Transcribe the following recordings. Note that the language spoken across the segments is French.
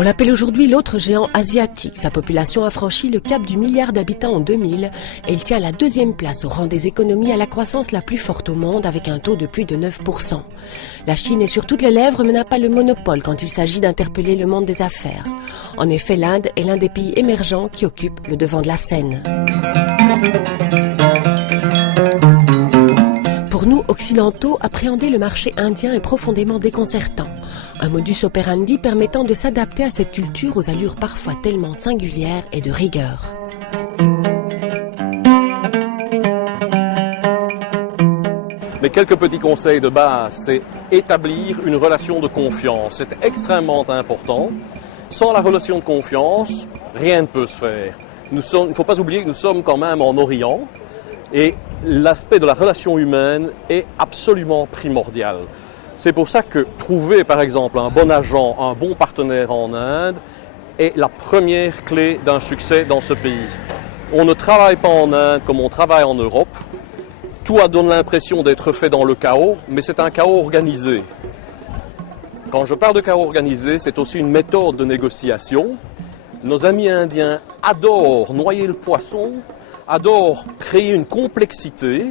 On l'appelle aujourd'hui l'autre géant asiatique. Sa population a franchi le cap du milliard d'habitants en 2000 et il tient la deuxième place au rang des économies à la croissance la plus forte au monde avec un taux de plus de 9%. La Chine est sur toutes les lèvres mais n'a pas le monopole quand il s'agit d'interpeller le monde des affaires. En effet, l'Inde est l'un des pays émergents qui occupe le devant de la scène. Pour nous, occidentaux, appréhender le marché indien est profondément déconcertant. Un modus operandi permettant de s'adapter à cette culture aux allures parfois tellement singulières et de rigueur. Mais quelques petits conseils de base, c'est établir une relation de confiance. C'est extrêmement important. Sans la relation de confiance, rien ne peut se faire. Il ne faut pas oublier que nous sommes quand même en Orient et l'aspect de la relation humaine est absolument primordial. C'est pour ça que trouver par exemple un bon agent, un bon partenaire en Inde est la première clé d'un succès dans ce pays. On ne travaille pas en Inde comme on travaille en Europe. Tout donne l'impression d'être fait dans le chaos, mais c'est un chaos organisé. Quand je parle de chaos organisé, c'est aussi une méthode de négociation. Nos amis indiens adorent noyer le poisson, adorent créer une complexité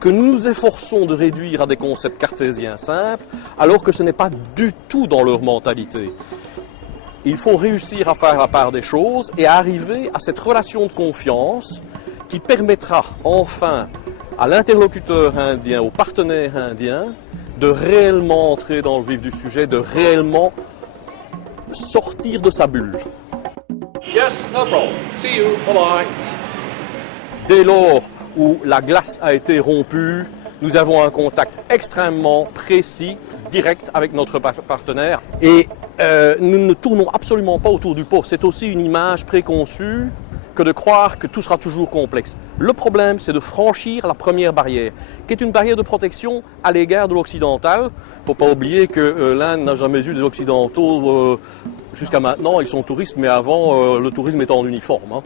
que nous nous efforçons de réduire à des concepts cartésiens simples, alors que ce n'est pas du tout dans leur mentalité. Il faut réussir à faire la part des choses et à arriver à cette relation de confiance qui permettra enfin à l'interlocuteur indien, au partenaire indien, de réellement entrer dans le vif du sujet, de réellement sortir de sa bulle. Yes, no problem. See you. Bye-bye. Dès lors où la glace a été rompue, nous avons un contact extrêmement précis, direct avec notre partenaire. Et nous ne tournons absolument pas autour du pot. C'est aussi une image préconçue que de croire que tout sera toujours complexe. Le problème, c'est de franchir la première barrière, qui est une barrière de protection à l'égard de l'occidental. Il ne faut pas oublier que l'Inde n'a jamais eu des occidentaux jusqu'à maintenant. Ils sont touristes, mais avant, le tourisme était en uniforme.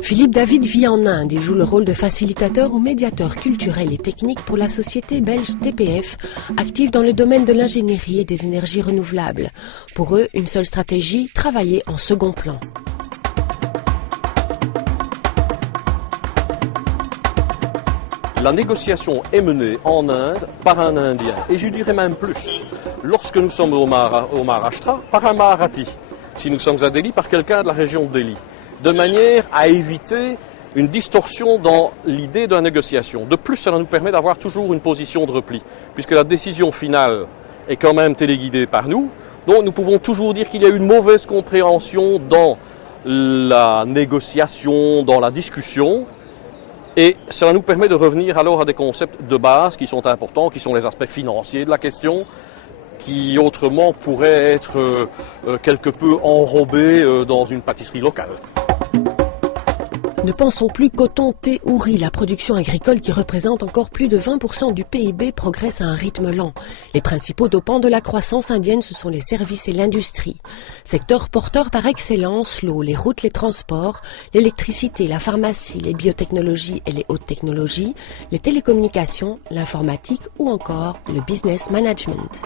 Philippe David vit en Inde. Il joue le rôle de facilitateur ou médiateur culturel et technique pour la société belge TPF, active dans le domaine de l'ingénierie et des énergies renouvelables. Pour eux, une seule stratégie, travailler en second plan. La négociation est menée en Inde par un Indien. Et je dirais même plus, lorsque nous sommes au Maharashtra, par un Marathi. Si nous sommes à Delhi, par quelqu'un de la région de Delhi. De manière à éviter une distorsion dans l'idée de la négociation. De plus, cela nous permet d'avoir toujours une position de repli, puisque la décision finale est quand même téléguidée par nous. Donc nous pouvons toujours dire qu'il y a une mauvaise compréhension dans la négociation, dans la discussion. Et cela nous permet de revenir alors à des concepts de base qui sont importants, qui sont les aspects financiers de la question, qui autrement pourraient être quelque peu enrobés dans une pâtisserie locale. Ne pensons plus coton, thé ou riz. La production agricole qui représente encore plus de 20% du PIB progresse à un rythme lent. Les principaux dopants de la croissance indienne, ce sont les services et l'industrie. Secteur porteur par excellence, l'eau, les routes, les transports, l'électricité, la pharmacie, les biotechnologies et les hautes technologies, les télécommunications, l'informatique ou encore le business management.